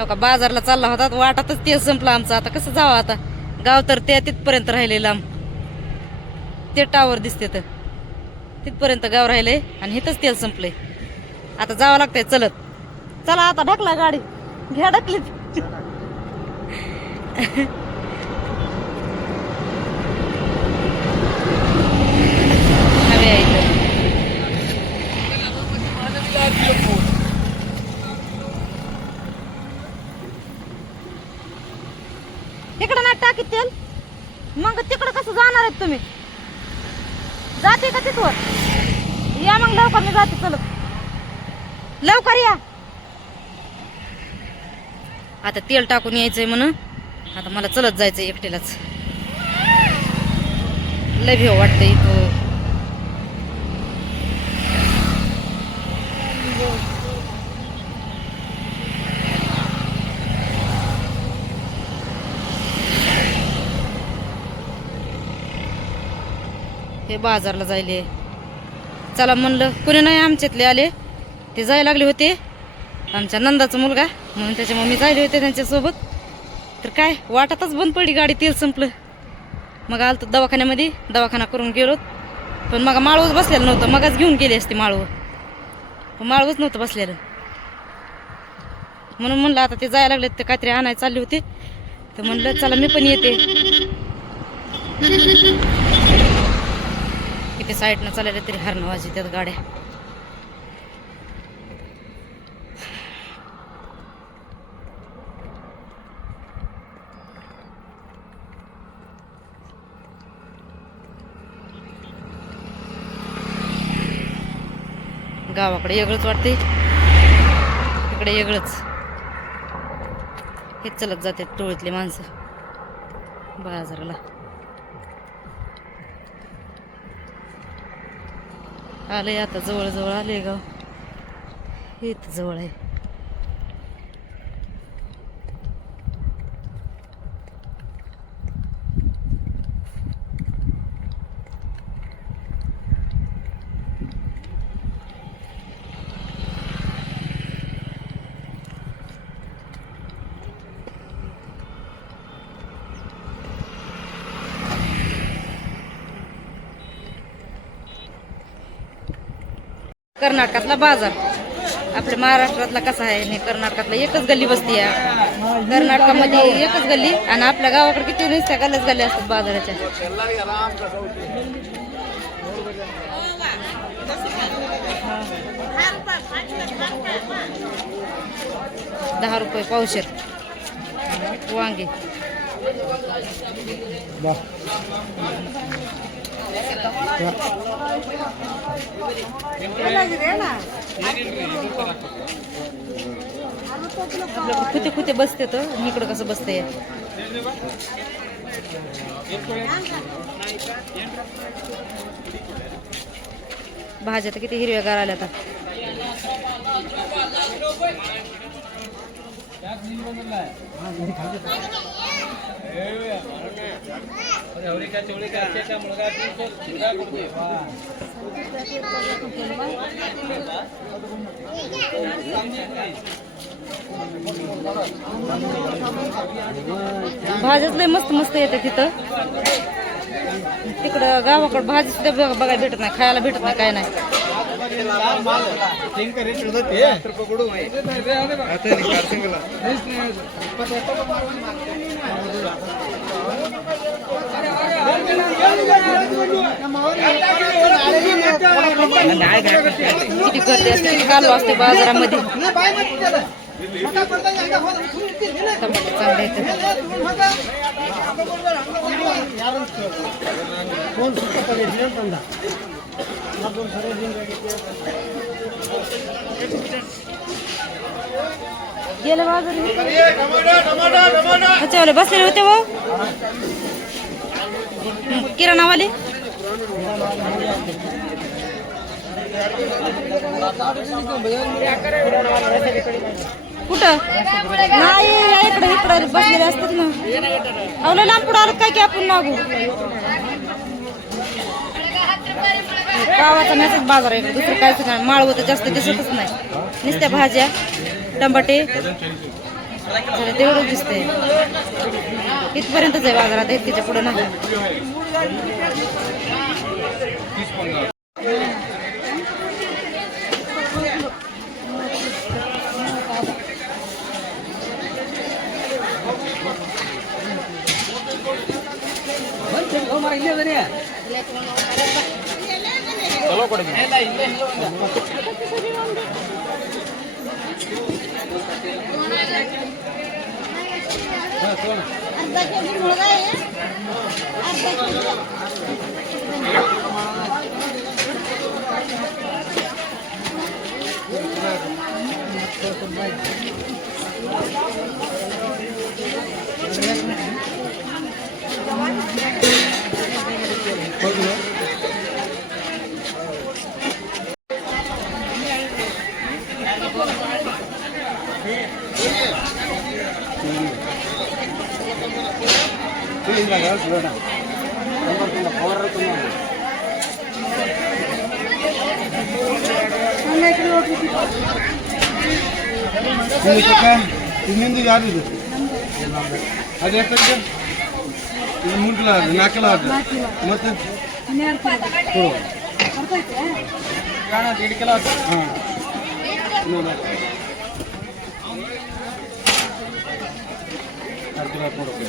हो का बाजारला चालला होता वाटातच तेल संपलं आमचं. आता कसं जावं आता गाव तर त्या तिथपर्यंत राहिले लांब. ते टावर दिसते तर तिथपर्यंत गाव राहिले आणि इथंच तेल संपलंय. आता जावं लागतंय चलत. चला आता ढकला गाडी घ्या ढकलीत. इकडं नाही टाकीत तेल मग तिकडं कसं जाणार आहेत तुम्ही? जाते का तिथवर या मग लवकर. मी जाते चलत लवकर या. आता तेल टाकून यायचंय म्हणून आता मला चलत जायचंय एकटीलाच. लय भेव वाटतं इथं. हे बाजारला जायले. चला म्हणलं कोणी नाही आमच्यातले आले. ते जायला लागले होते आमच्या नंदाचा मुलगा म्हणून त्याच्यामुळे मी जायले होते त्यांच्यासोबत. तर काय वाटातच बंद पडली गाडी तेल संपलं. मग आलतो दवाखान्यामध्ये दवाखाना करून गेलो. पण मग माळवच बसलेलं नव्हतं. मगच घेऊन गेली असते माळव पण माळवच नव्हतं बसलेलं. म्हणून म्हणलं आता ते जायला लागले ते काहीतरी आणायला चालले होते. तर म्हणलं चला मी पण येते. किती साईडनं चालले तरी हरणं वाजतात गाड्या. गावाकडे वेगळंच वाटतंय इकडे वेगळंच. हेच चलत जाते टोळीतली माणसं बाजाराला. आलंय आता जवळ जवळ आले गाव. हे जवळ आहे. कर्नाटकातला बाजार आपल्या महाराष्ट्रातला कसा आहे आणि कर्नाटकातला एकच गल्ली बसती आहे. कर्नाटकामध्ये एकच गल्ली आणि आपल्या गावाकडे किती नुसत्या गल्ल्या असतात बाजाराच्या. 10 रुपये पावशेर वांगे. कुठे कुठे बसते तर इकडं कसं बसते. भाज्या तर किती हिरव्यागार आल्या आता. भाज्याच लय मस्त मस्त येते तिथं. तिकडं गावाकडं भाजी सुद्धा बघायला भेटत नाही, खायला भेटत नाही, काय नाही. किती गर्दी असते, कालवा असते बाजारामध्ये. टमाटे चांगले आहेत. गेले बाजार ह्याच्यावाले बसलेले होते वो किराणावाले. कुठं नाही इकडे इकडे बसलेले असतात ना. अवलं लांब पुढं आलं काय की आपण मागू. गावाचा मॅचच बाजार आहे, दुसरं कायच नाही. माळवं तर जास्त दिसतच नाही, नुसत्या भाज्या, टमाटे, जरा तेवढंच दिसतंय. इथपर्यंतच आहे बाजारात, इतकीच्या पुढं नाही. ಇನ್ನೊಂದು ಯಾರಿದು ಅದು ಎಷ್ಟಕ್ಕೆ ಇದು 3 ಕಿಲೋ ಅದು 4 ಕಿಲೋ ಅದು ಮತ್ತೆ ಹಾಂ 2 ಕಿಲೋ ಅದು ಹಾಂ 4 ಕಿಲೋ ಕೊಡೋಕೆ